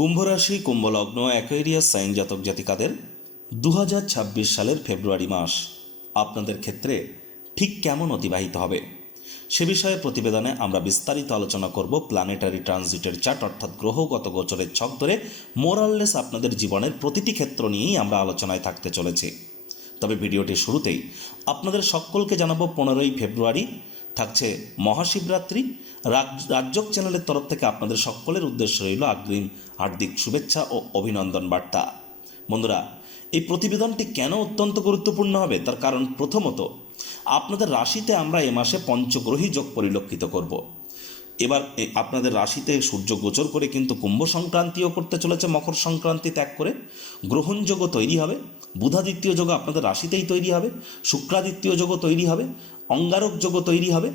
কুম্ভ রাশি, কুম্ভ লগ্ন, Aquarius sign জাতক জাতিকাদের 2026 সালের ফেব্রুয়ারি মাস আপনাদের ক্ষেত্রে ঠিক কেমন অতিবাহিত হবে সে বিষয়ে প্রতিবেদনে আমরা বিস্তারিত আলোচনা করব। প্ল্যানেটারি ট্রানজিটের চার্ট অর্থাৎ গ্রহগত গোচরের ছক ধরে মোরাললেস আপনাদের জীবনের প্রতিটি ক্ষেত্র নিয়েই আমরা আলোচনায় থাকতে চলেছি। তবে ভিডিওটির শুরুতেই আপনাদের সকলকে জানাবো 15ই ফেব্রুয়ারি থাকছে মহাশিবরাত্রি। রাজ্যক চ্যানেলের তরফ থেকে আপনাদের সকলের উদ্দেশ্য রইল অগ্রিম হার্দিক শুভেচ্ছা ও অভিনন্দন বার্তা। বন্ধুরা, এই প্রতিবেদনটি কেন অত্যন্ত গুরুত্বপূর্ণ হবে তার কারণ প্রথমত আপনাদের রাশিতে আমরা এ মাসে পঞ্চগ্রহী যোগ পরিলক্ষিত করব। এবার আপনাদের রাশিতে সূর্য গোচর করে কিন্তু কুম্ভ সংক্রান্তিও করতে চলেছে, মকর সংক্রান্তি ত্যাগ করে গ্রহণযোগও তৈরি হবে। বুধাদিত্য যোগ আপনাদের রাশিতেই তৈরি হবে, শুক্রাদিত্য যোগও তৈরি হবে, অঙ্গারক যোগও তৈরি হবে,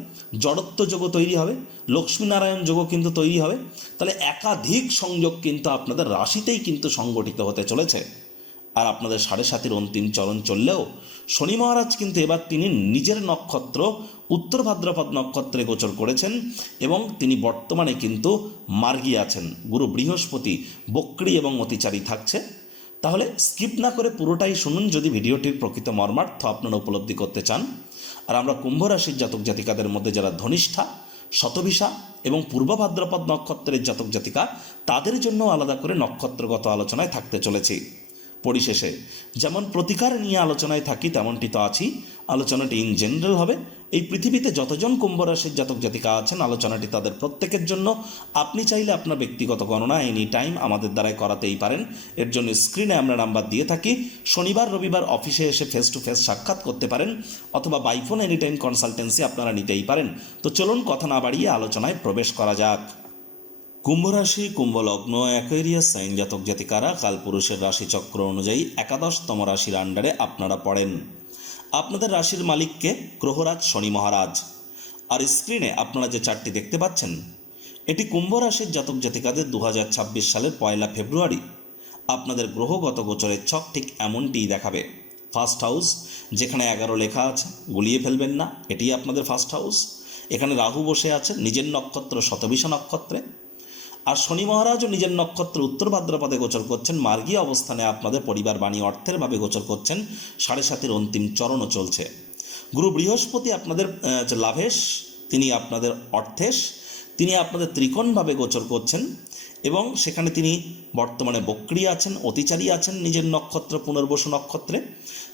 জড়ত্ব যোগও তৈরি হবে, লক্ষ্মীনারায়ণ যোগও কিন্তু তৈরি হবে। তাহলে একাধিক সংযোগ কিন্তু আপনাদের রাশিতেই কিন্তু সংগঠিত হতে চলেছে। আর আপনাদের 7.5-এর অন্তিম চরণ চললেও শনি মহারাজ কিন্তু এবার তিনি নিজের নক্ষত্র উত্তর ভাদ্রপদ নক্ষত্রে গোচর করেছেন এবং তিনি বর্তমানে কিন্তু মার্গী আছেন। গুরু বৃহস্পতি বক্রী এবং অতিচারী থাকছে। তাহলে স্কিপ না করে পুরোটাই শুনুন যদি ভিডিওটির প্রকৃত মর্মার্থ আপনারা উপলব্ধি করতে চান। আর আমরা কুম্ভ রাশির জাতক জাতিকাদের মধ্যে যারা ধনিষ্ঠা, শতভিষা এবং পূর্ব ভাদ্রপদ নক্ষত্রের জাতক জাতিকা তাদের জন্য আলাদা করে নক্ষত্রগত আলোচনায় থাকতে চলেছি। পরিশেষে যেমন প্রতিকার নিয়ে আলোচনায় থাকি তেমনটি তো আছি। আলোচনাটি ইন জেনারেল হবে। এই পৃথিবীতে যতজন কুম্ভ রাশির জাতক জাতিকা আছেন আলোচনাটি তাদের প্রত্যেকের জন্য। আপনি চাইলে আপনার ব্যক্তিগত গণনা এনি টাইম আমাদের দ্বারাই করাতেই পারেন। এর জন্য স্ক্রিনে আমরা নাম্বার দিয়ে থাকি। শনিবার রবিবার অফিসে এসে ফেস টু ফেস সাক্ষাৎ করতে পারেন অথবা বাইফোন এনি টাইম কনসালটেন্সি আপনারা নিতেই পারেন। তো চলুন কথা না বাড়িয়ে আলোচনায় প্রবেশ করা যাক। কুম্ভ রাশি, কুম্ভ লগ্ন, অ্যাকোয়ারিয়াস সাইন জাতক জাতিকারা কালপুরুষের রাশিচক্র অনুযায়ী 11তম রাশির আন্ডারে আপনারা পড়েন। আপনাদের রাশির মালিককে গ্রহরাজ শনি মহারাজ। আর স্ক্রিনে আপনারা যে চার্টটি দেখতে পাচ্ছেন এটি কুম্ভ রাশির জাতক জাতিকাদের 2026 সালের 1 ফেব্রুয়ারি আপনাদের গ্রহগত গোচরের ছক ঠিক এমনটিই দেখাবে। ফার্স্ট হাউস যেখানে 11 লেখা আছে গুলিয়ে ফেলবেন না, এটি আপনাদের ফার্স্ট হাউস। এখানে রাহু বসে আছেন নিজের নক্ষত্র শতভিষা নক্ষত্রে। আর শনি মহারাজও নিজের নক্ষত্র উত্তর ভাদ্রপদে গোচর করছেন। মার্গী অবস্থানে আপনাদের পরিবার বাণী অর্থের ভাবে গোচর করছেন। 7.5-এর অন্তিম চরণও চলছে। গুরু বৃহস্পতি আপনাদের লাভেশ, তিনি আপনাদের অর্থেশ, তিনি আপনাদের ত্রিকোণভাবে গোচর করছেন এবং সেখানে তিনি বর্তমানে বক্রী আছেন, অতিচারী আছেন নিজের নক্ষত্র পুনর্বসু নক্ষত্রে।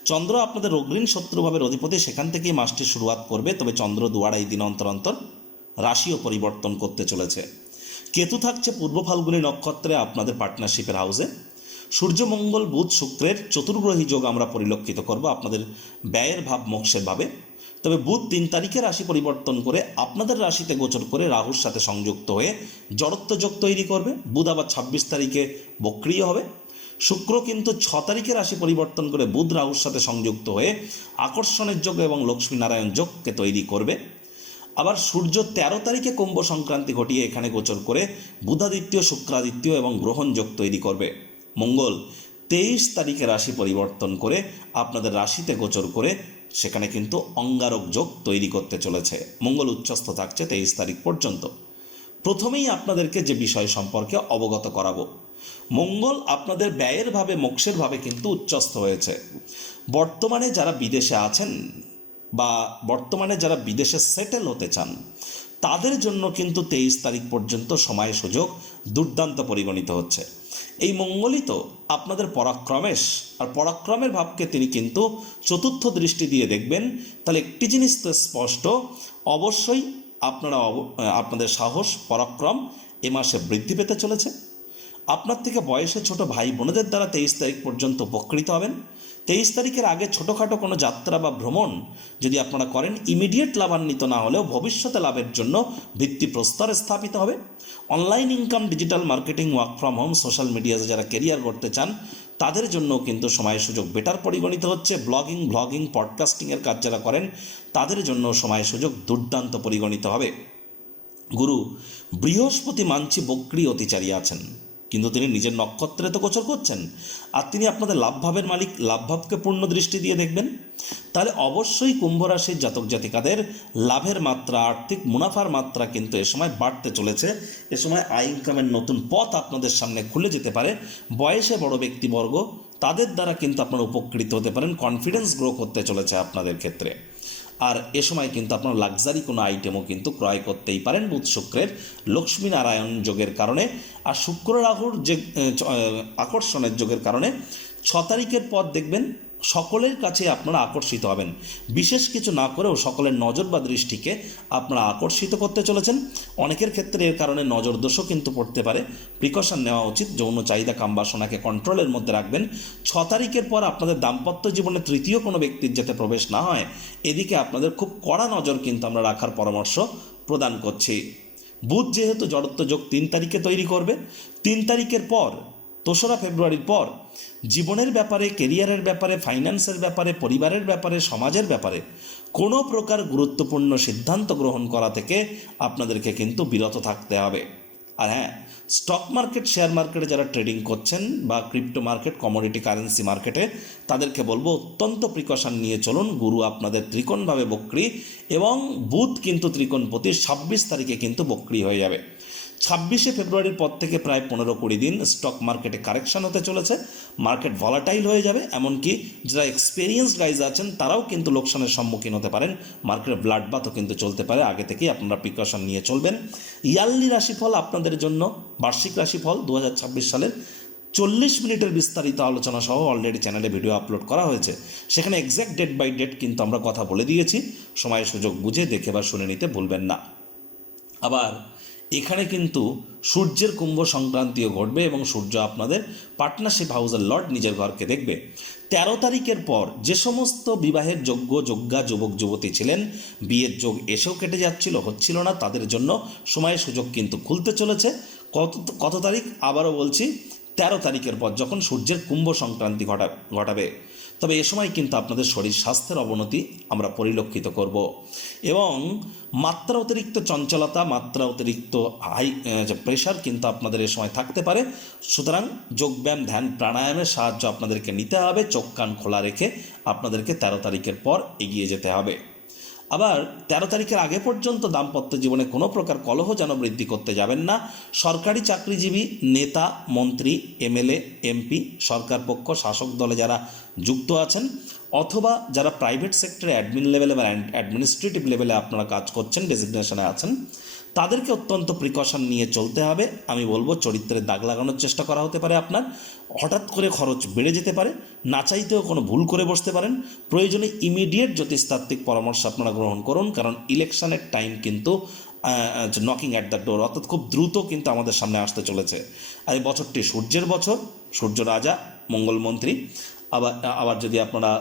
চন্দ্র আপনাদের অগ্রিম শত্রুভাবের অধিপতি, সেখান থেকেই মাসটি শুরুয়াত করবে। তবে চন্দ্র 2-2.5 দিন অন্তর অন্তর রাশিও পরিবর্তন করতে চলেছে। কেতু থাকছে পূর্ব ফাল্গুনী নক্ষত্রে আপনাদের পার্টনারশিপের হাউসে। সূর্য মঙ্গল বুধ শুক্রের চতুর্গ্রহী যোগ আমরা পরিলক্ষিত করব আপনাদের ব্যয়ের ভাব মোক্ষের ভাবে। তবে বুধ 3 তারিখে রাশি পরিবর্তন করে আপনাদের রাশিতে গোচর করে রাহুর সাথে সংযুক্ত হয়ে জড়ত্ব যোগ তৈরি করবে। বুধ আবার 26 তারিখে বক্রিয় হবে। শুক্র কিন্তু 6 তারিখে রাশি পরিবর্তন করে বুধ রাহুর সাথে সংযুক্ত হয়ে আকর্ষণের যোগ এবং লক্ষ্মীনারায়ণ যোগকে তৈরি করবে। আবার সূর্য 13 তারিখে কুম্ভ সংক্রান্তি ঘটিয়ে এখানে গোচর করে বুধাদিত্য, শুক্রাদিত্য এবং গ্রহণ যোগ তৈরি করবে। মঙ্গল 23 তারিখে রাশি পরিবর্তন করে আপনাদের রাশিতে গোচর করে সেখানে কিন্তু অঙ্গারক যোগ তৈরি করতে চলেছে। মঙ্গল উচ্চস্থ থাকছে 23 তারিখ পর্যন্ত। প্রথমেই আপনাদেরকে যে বিষয় সম্পর্কে অবগত করাবো, মঙ্গল আপনাদের ব্যয়ের ভাবে মোক্ষের ভাবে কিন্তু উচ্চস্থ হয়েছে। বর্তমানে যারা বিদেশে আছেন বা বর্তমানে যারা বিদেশে সেটেল হতে চান তাদের জন্য কিন্তু 23 তারিখ পর্যন্ত সময় সুযোগ দুর্দান্ত পরিগণিত হচ্ছে। এই মঙ্গলই তো আপনাদের পরাক্রমেশ, আর পরাক্রমের ভাবকে তিনি কিন্তু চতুর্থ দৃষ্টি দিয়ে দেখবেন। তাহলে একটি জিনিস তো স্পষ্ট, অবশ্যই আপনারা আপনাদের সাহস পরাক্রম এ মাসে বৃদ্ধি পেতে চলেছে। আপনার থেকে বয়সে ছোট ভাই বোনেদের দ্বারা 23 তারিখ পর্যন্ত উপকৃত হবেন। 23 তারিখের আগে ছোটোখাটো কোনো যাত্রা বা ভ্রমণ যদি আপনারা করেন ইমিডিয়েট লাভান্বিত না হলেও ভবিষ্যতে লাভের জন্য ভিত্তিপ্রস্তর স্থাপিত হবে। Online income, digital marketing, work from home, social মিডিয়াতে যারা কেরিয়ার করতে চান তাদের জন্য কিন্তু সময় সুযোগ বেটার পরিগণিত হচ্ছে। ব্লগিং, পডকাস্টিংয়ের কাজ যারা করেন তাদের জন্য সময় সুযোগ দুর্দান্ত পরিগণিত হবে। গুরু বৃহস্পতি মানছি বক্রী অতিচারী আছেন, কিন্তু তিনি নিজের নক্ষত্রে তো গোচর করছেন। আর তিনি আপনাদের লাভভাবের মালিক, লাভভাবকে পূর্ণ দৃষ্টি দিয়ে দেখবেন। তাহলে অবশ্যই কুম্ভ রাশির জাতক জাতিকাদের লাভের মাত্রা, আর্থিক মুনাফার মাত্রা কিন্তু এ সময় বাড়তে চলেছে। এ সময় আয় ইনকামের নতুন পথ আপনাদের সামনে খুলে যেতে পারে। বয়সে বড় ব্যক্তিবর্গ, তাদের দ্বারা কিন্তু আপনারা উপকৃত হতে পারেন। কনফিডেন্স গ্রো করতে চলেছে আপনাদের ক্ষেত্রে। আর এ সময় কিন্তু আপনার লাক্সারি কোনো আইটেমও কিন্তু ক্রয় করতেই পারেন বুধ শুক্রের লক্ষ্মীনারায়ণ যোগের কারণে। আর শুক্র রাহুর যে আকর্ষণের যোগের কারণে 6 তারিখের পর দেখবেন সকলের কাছে আপনারা আকর্ষিত হবেন। বিশেষ কিছু না করেও সকলের নজর বা দৃষ্টিকে আপনারা আকর্ষিত করতে চলেছেন। অনেকের ক্ষেত্রে এর কারণে নজর দোষও কিন্তু পড়তে পারে। প্রিকশন নেওয়া উচিত। যৌন চাহিদা কামবাসনাকে কন্ট্রোলের মধ্যে রাখবেন। 6 তারিখের পর আপনাদের দাম্পত্য জীবনে তৃতীয় কোনো ব্যক্তির যাতে প্রবেশ না হয়, এদিকে আপনাদের খুব কড়া নজর কিন্তু আমরা রাখার পরামর্শ প্রদান করছি। বুধ যেহেতু জড়ত্ব যোগ 3 তারিখে তৈরি করবে, 3 তারিখের পর 2রা ফেব্রুয়ারির পর জীবনের ব্যাপারে, কেরিয়ারের ব্যাপারে, ফাইন্যান্সের ব্যাপারে, পরিবারের ব্যাপারে, সমাজের ব্যাপারে কোনো প্রকার গুরুত্বপূর্ণ সিদ্ধান্ত গ্রহণ করা থেকে আপনাদেরকে কিন্তু বিরত থাকতে হবে। আর হ্যাঁ, স্টক মার্কেট, শেয়ার মার্কেটে যারা ট্রেডিং করছেন বা ক্রিপ্টো মার্কেট, কমোডিটি কারেন্সি মার্কেটে, তাদেরকে বলবো অত্যন্ত প্রিকশন নিয়ে চলুন। গুরু আপনাদের ত্রিকোণভাবে বক্রী এবং বুধ কিন্তু ত্রিকোণপতি 26 তারিখে কিন্তু বক্রী হয়ে যাবে। 26শে ফেব্রুয়ারির পর থেকে প্রায় 15-20 দিন স্টক মার্কেটে কারেকশন হতে চলেছে। মার্কেট ভলাটাইল হয়ে যাবে। এমনকি যারা এক্সপেরিয়েন্স গাইজ আছেন তারাও কিন্তু লোকসানের সম্মুখীন হতে পারেন। মার্কেটে ব্লাড বাথও কিন্তু চলতে পারে। আগে থেকেই আপনারা প্রিকশন নিয়ে চলবেন। ইয়ারলি রাশিফল আপনাদের জন্য, বার্ষিক রাশিফল 2026 সালের 40 মিনিটের বিস্তারিত আলোচনা সহ অলরেডি চ্যানেলে ভিডিও আপলোড করা হয়েছে। সেখানে এক্স্যাক্ট ডেট বাই ডেট কিন্তু আমরা কথা বলে দিয়েছি। সময় সুযোগ বুঝে দেখে বা শুনে নিতে ভুলবেন না। আবার এখানে কিন্তু সূর্যের কুম্ভ সংক্রান্তিও ঘটবে এবং সূর্য আপনাদের পার্টনারশিপ হাউসের লর্ড নিজের ঘরকে দেখবে। 13 তারিখের পর যে সমস্ত বিবাহের যোগ্য যোগ্যা যুবক যুবতী ছিলেন, বিয়ের যোগ এসেও কেটে যাচ্ছিল, হচ্ছিল না, তাদের জন্য সময়ের সুযোগ কিন্তু খুলতে চলেছে। কত তারিখ আবারও বলছি, 13 তারিখের পর যখন সূর্যের কুম্ভ সংক্রান্তি ঘটাবে। তবে এ সময় কিন্তু আপনাদের শরীর স্বাস্থ্যের অবনতি আমরা পরিলক্ষিত করব এবং মাত্রা অতিরিক্ত চঞ্চলতা, মাত্রা অতিরিক্ত প্রেশার কিন্তু আপনাদের এ সময় থাকতে পারে। সুতরাং যোগব্যায়াম, ধ্যান, প্রাণায়ামের সাহায্য আপনাদেরকে নিতে হবে। চোখ কান খোলা রেখে আপনাদেরকে 13 তারিখের পর এগিয়ে যেতে হবে। আবার 13 তারিখের আগে পর্যন্ত দাম্পত্য জীবনে কোনো প্রকার কলহ যেন বৃদ্ধি করতে যাবেন না। সরকারি চাকরিজীবী, নেতা, মন্ত্রী, এমএলএ, এমপি, সরকার পক্ষ, শাসক দলে যারা যুক্ত আছেন অথবা যারা প্রাইভেট সেক্টরে অ্যাডমিন লেভেলে বা অ্যাডমিনিস্ট্রেটিভ লেভেলে আপনারা কাজ করছেন, ডেজিগনেশনে আছেন, তাদেরকে অত্যন্ত প্রিকশন নিয়ে চলতে হবে। আমি বলবো চরিত্রের দাগ লাগানোর চেষ্টা করা হতে পারে। আপনার হঠাৎ করে খরচ বেড়ে যেতে পারে, না চাইতেও কোনো ভুল করে বসতে পারেন। প্রয়োজনে ইমিডিয়েট জ্যোতিষতাত্ত্বিক পরামর্শ আপনারা গ্রহণ করুন, কারণ ইলেকশনের টাইম কিন্তু নকিং অ্যাট দ্য ডোর, অর্থাৎ খুব দ্রুত কিন্তু আমাদের সামনে আসতে চলেছে। আর এই বছরটি সূর্যের বছর, সূর্য রাজা, মঙ্গলমন্ত্রী। আবার যদি আপনারা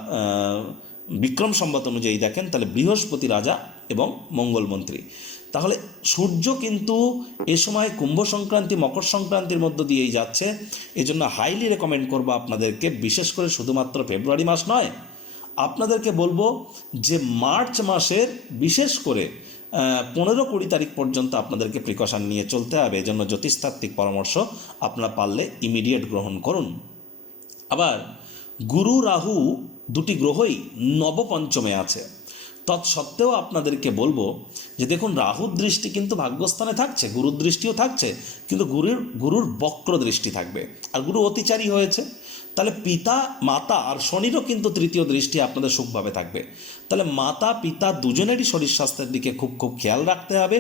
বিক্রম সম্বত অনুযায়ী দেখেন তাহলে বৃহস্পতি রাজা এবং মঙ্গলমন্ত্রী। তাহলে সূর্য কিন্তু এ সময় কুম্ভ সংক্রান্তি, মকর সংক্রান্তির মধ্য দিয়েই যাচ্ছে। এজন্য হাইলি রেকমেন্ড করবো আপনাদেরকে, বিশেষ করে শুধুমাত্র ফেব্রুয়ারি মাস নয়, আপনাদেরকে বলবো যে মার্চ মাসের বিশেষ করে 15-20 তারিখ পর্যন্ত আপনাদেরকে প্রিকশন নিয়ে চলতে হবে। এজন্য জ্যোতিষতাত্ত্বিক পরামর্শ আপনারা পারলে ইমিডিয়েট গ্রহণ করুন। আবার গুরু রাহু দুটি গ্রহই নবপঞ্চমে আছে। তৎসত্ত্বেও আপনাদেরকে বলবো যে দেখুন, রাহুর দৃষ্টি কিন্তু ভাগ্যস্থানে থাকছে, গুরুর দৃষ্টিও থাকছে, কিন্তু গুরুর বক্র দৃষ্টি থাকবে। আর গুরু অতিচারী হয়েছে। তাহলে পিতা, মাতা আর শনিরও কিন্তু তৃতীয় দৃষ্টি আপনাদের সুখভাবে থাকবে। তাহলে মাতা পিতা দুজনেরই শরীর স্বাস্থ্যের দিকে খুব খেয়াল রাখতে হবে।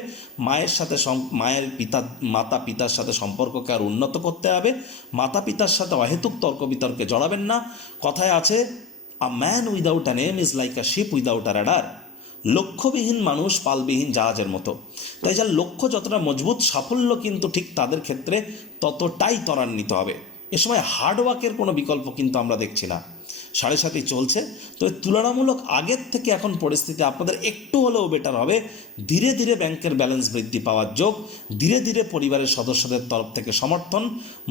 মাতা পিতার সাথে সম্পর্ককে আর উন্নত করতে হবে। মাতা পিতার সাথে অহেতুক তর্ক বিতর্কে জড়াবেন না। কথায় আছে, a man without an aim is like a ship without a rudder. লক্ষ্যবিহীন মানুষ পালবিহীন জাহাজের মতো। তাই যার লক্ষ্য যতটা মজবুত, সাফল্য কিন্তু ঠিক তাদের ক্ষেত্রে ততটাই ত্বরান্বিত হবে। এ সময় হার্ডওয়ার্কের কোনো বিকল্প কিন্তু আমরা দেখছি না। 7.5 চলছে, তবে তুলনামূলক আগের থেকে এখন পরিস্থিতি আপনাদের একটু হলেও বেটার হবে। ধীরে ধীরে ব্যাংকের ব্যালেন্স বৃদ্ধি পাওয়ার যোগ, ধীরে ধীরে পরিবারের সদস্যদের তরফ থেকে সমর্থন,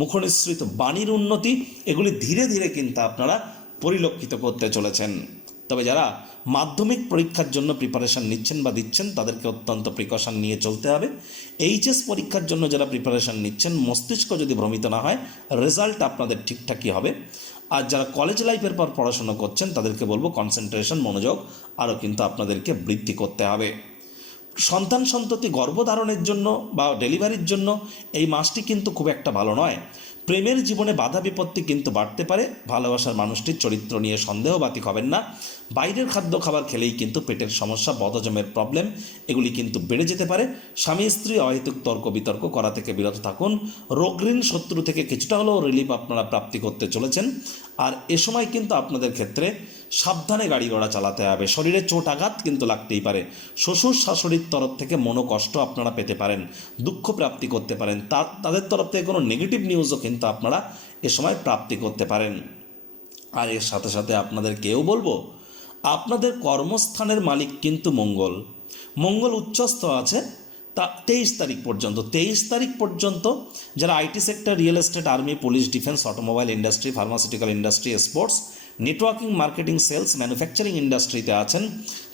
মুখনিসৃত বাণীর উন্নতি, এগুলি ধীরে ধীরে কিন্তু আপনারা পরিলক্ষিত করতে চলেছেন। তবে যারা মাধ্যমিক পরীক্ষার জন্য প্রিপারেশান নিচ্ছেন বা দিচ্ছেন, তাদেরকে অত্যন্ত প্রিকশন নিয়ে চলতে হবে। এইচএস পরীক্ষার জন্য যারা প্রিপারেশান নিচ্ছেন, মস্তিষ্ক যদি ভ্রমিত না হয়, রেজাল্ট আপনাদের ঠিকঠাকই হবে। আর যারা কলেজ লাইফের পর পড়াশোনা করছেন তাদেরকে বলবো কনসেন্ট্রেশন, মনোযোগ আরও কিন্তু আপনাদেরকে বৃদ্ধি করতে হবে। সন্তান সন্ততি গর্ভধারণের জন্য বা ডেলিভারির জন্য এই মাসটি কিন্তু খুব একটা ভালো নয়। প্রেমের জীবনে বাধা বিপত্তি কিন্তু বাড়তে পারে। ভালোবাসার মানুষটির চরিত্র নিয়ে সন্দেহবাতিক হবেন না। বাইরের খাদ্য খাবার খেলেই কিন্তু পেটের সমস্যা, বদহজমের প্রবলেম এগুলি কিন্তু বেড়ে যেতে পারে। স্বামী স্ত্রী অহেতুক তর্ক বিতর্ক করা থেকে বিরত থাকুন। রোগঋণ শত্রু থেকে কিছুটা হলেও রিলিফ আপনারা প্রাপ্তি করতে চলেছেন। আর এ সময় কিন্তু আপনাদের ক্ষেত্রে সাবধানে গাড়ি ঘোড়া চালাতে হবে। শরীরে চোট আঘাত কিন্তু লাগতেই পারে। শ্বশুর শাশুড়ির তরফ থেকে মনোকষ্ট আপনারা পেতে পারেন, দুঃখ প্রাপ্তি করতে পারেন। তাদের তরফ থেকে কোনো নেগেটিভ নিউজও কিন্তু আপনারা এ সময় প্রাপ্তি করতে পারেন। আর এর সাথে সাথে আপনাদেরকেও বলবো, আপনাদের কর্মস্থানের মালিক কিন্তু মঙ্গল উচ্চস্থ আছে তা 23 তারিখ পর্যন্ত যারা IT sector, real estate, army, police, defence, automobile industry, pharmaceutical industry, sports, networking, marketing, sales, manufacturing ইন্ডাস্ট্রিতে আছেন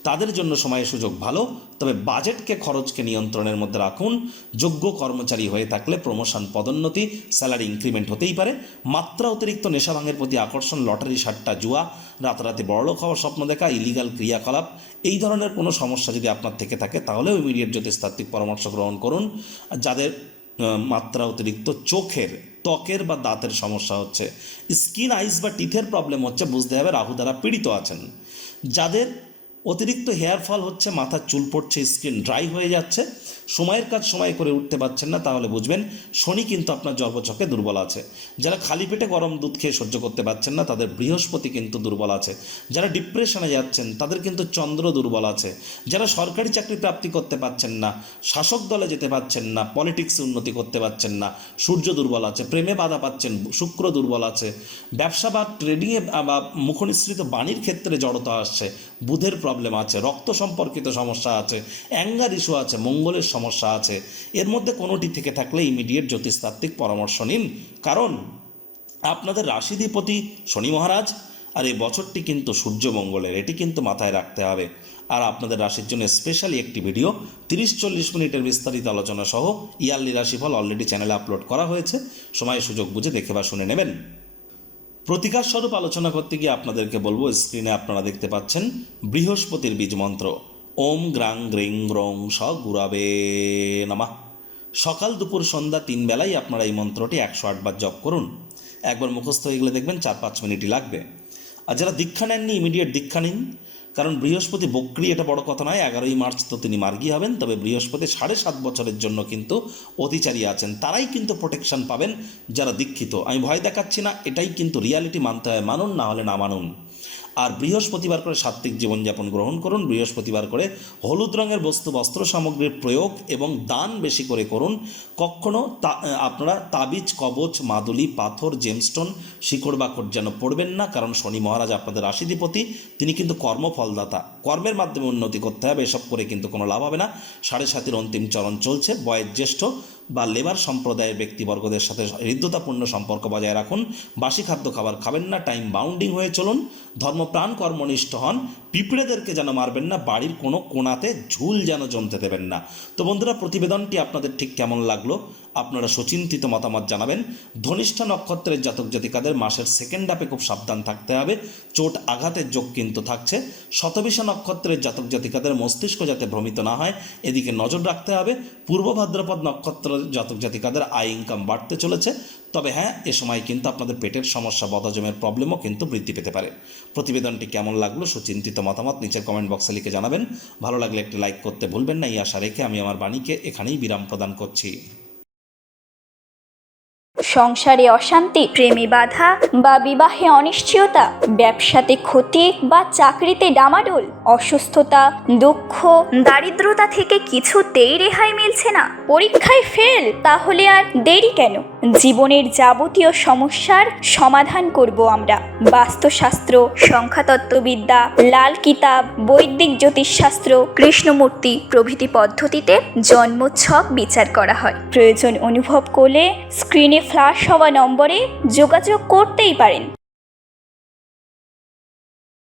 তাদের জন্য সময় সুযোগ ভালো। তবে খরচকে নিয়ন্ত্রণের মধ্যে রাখুন। যোগ্য কর্মচারী হয়ে থাকলে প্রমোশন, পদোন্নতি, স্যালারি ইনক্রিমেন্ট হতেই পারে। মাত্রা অতিরিক্ত নেশা ভাঙের প্রতি আকর্ষণ, লটারি, সাট্টা, জুয়া, রাতারাতি বড়লোক হওয়ার স্বপ্ন দেখা, ইলিগাল ক্রিয়াকলাপ এই ধরনের কোনো সমস্যা যদি আপনার থেকে থাকে তাহলেও ইমিডিয়েট জ্যোতিষতাত্ত্বিক পরামর্শ গ্রহণ করুন। যাদের মাত্রা অতিরিক্ত চোখের, ত্বকের বা দাঁতের সমস্যা হচ্ছে, স্কিন, আইস বা টিথের প্রবলেম হচ্ছে, বুঝতে হবে রাহু দ্বারা পীড়িত আছেন। যাদের অতিরিক্ত হেয়ার ফল হচ্ছে, মাথার চুল পড়ছে, স্কিন ড্রাই হয়ে যাচ্ছে, সময়ের কাজ সময় করে উঠতে পারছেন না, তাহলে বুঝবেন শনি কিন্তু আপনার জন্মছকে দুর্বল আছে। যারা খালি পেটে গরম দুধ খেয়ে সহ্য করতে পারছেন না তাদের বৃহস্পতি কিন্তু দুর্বল আছে। যারা ডিপ্রেশনে যাচ্ছেন তাদের কিন্তু চন্দ্র দুর্বল আছে। যারা সরকারি চাকরি প্রাপ্তি করতে পারছেন না, শাসক দলে যেতে পারছেন না, পলিটিক্সে উন্নতি করতে পারছেন না, সূর্য দুর্বল আছে। প্রেমে বাধা পাচ্ছেন, শুক্র দুর্বল আছে। ব্যবসা বা ট্রেডিংয়ে বা মুখনিসৃত বাণীর ক্ষেত্রে জড়তা আসছে, বুধের প্রবলেম আছে। রক্ত সম্পর্কিত সমস্যা আছে, অ্যাঙ্গার ইস্যু আছে, মঙ্গলের সমস্যা আছে। এর মধ্যে কোনোটি থেকে থাকলে ইমিডিয়েট জ্যোতিষতাত্ত্বিক পরামর্শ নিন, কারণ আপনাদের রাশিধিপতি শনি মহারাজ আর এই বছরটি কিন্তু সূর্যমঙ্গলের, এটি কিন্তু মাথায় রাখতে হবে। আর আপনাদের রাশির জন্য স্পেশালি একটি ভিডিও 30-40 মিনিটের বিস্তারিত আলোচনা সহ ইয়ারলি রাশিফল অলরেডি চ্যানেলে আপলোড করা হয়েছে। সময় সুযোগ বুঝে দেখে বা শুনে নেবেন। প্রতিকার স্বরূপ আলোচনা করতে গিয়ে আপনাদেরকে বলবো, স্ক্রিনে আপনারা দেখতে পাচ্ছেন বৃহস্পতির বীজ মন্ত্র ওম গ্রাং গ্রিং গ্রং স গুরাবে নমঃ। সকাল দুপুর সন্ধ্যা 3 বেলাই আপনারা এই মন্ত্রটি 108 বার জপ করুন। একবার মুখস্থ হয়ে গেলে দেখবেন 4-5 মিনিটই লাগবে। আর যারা দীক্ষা নেননি ইমিডিয়েট দীক্ষা নিন, কারণ বৃহস্পতি বক্রী, এটা বড় কথা নয়। 11ই মার্চ তো তিনি মার্গী হবেন। তবে বৃহস্পতি 7.5 বছরের জন্য কিন্তু অতিচারী আছেন, তারাই কিন্তু প্রোটেকশন পাবেন যারা দীক্ষিত। আমি ভয় দেখাচ্ছি না, এটাই কিন্তু রিয়ালিটি, মানতে হয়, মানুন না হলে না মানুন। আর বৃহস্পতিবার করে সাত্ত্বিক জীবনযাপন গ্রহণ করুন। বৃহস্পতিবার করে হলুদ রঙের বস্তু, বস্ত্র সামগ্রীর প্রয়োগ এবং দান বেশি করে করুন। কখনও আপনারা তাবিজ, কবচ, মাদুলি, পাথর, জেমস্টোন, শিকড় বাকড় যেন পড়বেন না, কারণ শনি মহারাজ আপনাদের রাশিধিপতি, তিনি কিন্তু কর্মফলদাতা। কর্মের মাধ্যমে উন্নতি করতে হবে, এসব করে কিন্তু কোনো লাভ হবে না। 7.5 অন্তিম চরণ চলছে। বয়োজ্যেষ্ঠ বা লেবার সম্প্রদায়ের ব্যক্তিবর্গদের সাথে হৃদ্যতাপূর্ণ সম্পর্ক বজায় রাখুন। বাসি খাদ্য খাবার খাবেন না, টাইম বাউন্ডিং হয়ে চলুন, ধর্মপ্রাণ কর্মনিষ্ঠ হন। পিঁপড়েদেরকে যেন মারবেন না, বাড়ির কোনো কোণাতে ঝুল যেন জমতে দেবেন না। তো বন্ধুরা, প্রতিবেদনটি আপনাদের ঠিক কেমন লাগলো আপনারা সুচিন্তিত মতামত জানাবেন। ধনিষ্ঠা নক্ষত্রের জাতক জাতিকাদের মাসের সেকেন্ড হাফে খুব সাবধান থাকতে হবে, চোট আঘাতের যোগ কিন্তু থাকছে। শতবিশা নক্ষত্রের জাতক জাতিকাদের মস্তিষ্ক যাতে ভ্রমিত না হয় এদিকে নজর রাখতে হবে। পূর্ব ভাদ্রপদ নক্ষত্রের জাতক জাতিকাদের আয় ইনকাম বাড়তে চলেছে। তবে হ্যাঁ, এ সময় কিন্তু আপনাদের পেটের সমস্যা, বদহজমের প্রবলেমও কিন্তু বৃদ্ধি পেতে পারে। প্রতিবেদনটি কেমন লাগলো সুচিন্তিত মতামত নিচের কমেন্ট বক্সে লিখে জানাবেন। ভালো লাগলে একটি লাইক করতে ভুলবেন না। এই আশা রেখে আমি আমার বাণীকে এখানেই বিরাম প্রদান করছি। সংসারে অশান্তি, প্রেমে বাধা বা বিবাহে অনিশ্চয়তা, ব্যবসাতে ক্ষতি বা চাকরিতে ডামাডোল, অসুস্থতা, দুঃখ, দারিদ্রতা থেকে কিছুতেই রেহাই মিলছে না, পরীক্ষায় ফেল, তাহলে আর দেরি কেন? জীবনের যাবতীয় সমস্যার সমাধান করব আমরা। বাস্তুশাস্ত্র, সংখ্যাতত্ত্ববিদ্যা, লাল কিতাব, বৈদিক জ্যোতিষশাস্ত্র, কৃষ্ণমূর্তি প্রভৃতি পদ্ধতিতে জন্মছক বিচার করা হয়। প্রয়োজন অনুভব করলে স্ক্রিনে ফ্ল্যাশ হওয়া নম্বরে যোগাযোগ করতেই পারেন।